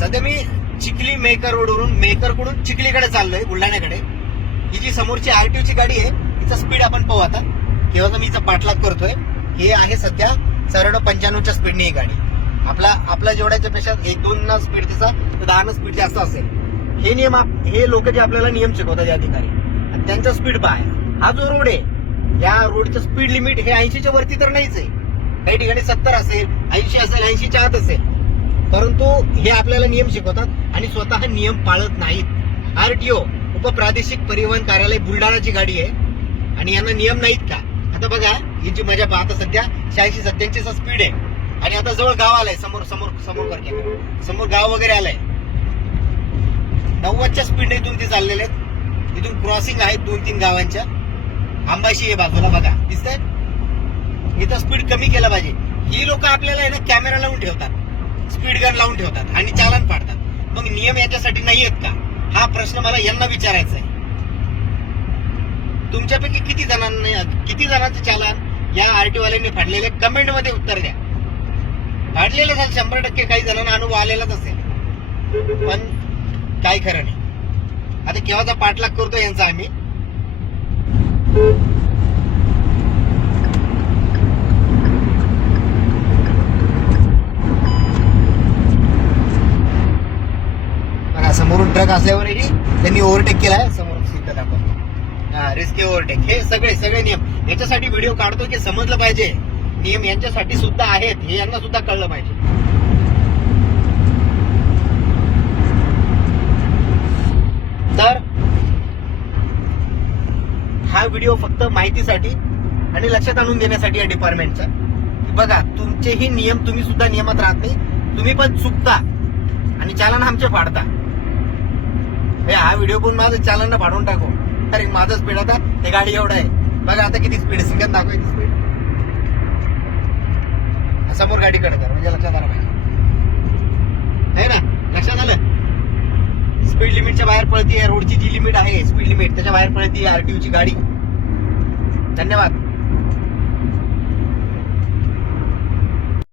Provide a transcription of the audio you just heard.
सध्या मी चिखली मेकर रोडवरून मेकरकडून चिखलीकडे चाललोय बुलढाण्याकडे. ही जी समोरची आरटीओची गाडी आहे तिचा स्पीड आपण पाहू आता. केव्हा मी हिचा पाठलाग करतोय. हे आहे सध्या 94-95च्या स्पीडने ही गाडी. आपला जेवढ्याच्या पेक्षा 1-2 स्पीड तिचा 10 स्पीड जास्त असेल. हे नियम हे लोक जे आपल्याला नियम शिकवतात या ठिकाणी आणि त्यांचा स्पीड पहा. हा जो रोड आहे या रोडचं स्पीड लिमिट हे 80च्या वरती तर नाहीच आहे. काही ठिकाणी 70 असेल, 80 असेल, 80च्या आत असेल. परंतु हे आपल्याला नियम शिकवतात आणि स्वतः नियम पाळत नाहीत. आरटीओ उपप्रादेशिक परिवहन कार्यालय बुलढाणाची गाडी आहे आणि यांना नियम नाहीत का? आता बघा ही जी मजा पाहता सध्या 86-87चा स्पीड आहे आणि आता जवळ गाव आलंय. समोर गाव वगैरे आलंय. 90च्या स्पीडने इथून ते चाललेले आहेत. इथून क्रॉसिंग आहेत 2-3 गावांच्या. आंबाशी आहे बाजूला बघा दिसतंय. इथं स्पीड कमी केला पाहिजे. ही लोक आपल्याला आहे ना कॅमेरा लावून ठेवतात, स्पीड गन लावून ठेवतात आणि चालन पाडतात. मग नियम याच्यासाठी नाही आहेत का? हा प्रश्न मला यांना विचारायचा आहे. तुमच्यापैकी किती जणांचं चालन या आरटीओ वाल्यांनी फाडलेले कमेंट मध्ये उत्तर द्या. फाडलेलं असेल 100%, काही जणांना अनुभव आलेलाच असेल, पण काय खरं नाही. आता केव्हाचा पाठलाग करतो यांचा आम्ही. समोरून ट्रक असल्यावरही त्यांनी ओव्हरटेक केलाय. समोर सीट दाखवतो रिस्की ओव्हरटेक. हे सगळे नियम याच्यासाठी व्हिडिओ काढतो की समजलं पाहिजे नियम यांच्यासाठी सुद्धा आहेत, हे यांना सुद्धा कळलं पाहिजे. तर हा व्हिडिओ फक्त माहितीसाठी आणि लक्षात आणून देण्यासाठी या डिपार्टमेंटचा. बघा तुमचेही नियम, तुम्ही सुद्धा नियमात राहत नाही, तुम्ही पण चुकता आणि चालन आमचे फाडता. हा व्हिडिओ पण माझं चालन फाडून टाकू. अरे माझं स्पीड आता ते गाडी एवढं आहे बघा. आता किती स्पीड सिंगल दाखवायची स्पीड. समोर गाडी कडे कर म्हणजे लक्षात आलं पाहिजे आहे ना. लक्षात आलं. स्पीड लिमिटच्या बाहेर पळतीये. रोडची जी लिमिट आहे स्पीड लिमिट त्याच्या बाहेर पळतीये आरटीओची गाडी. धन्यवाद.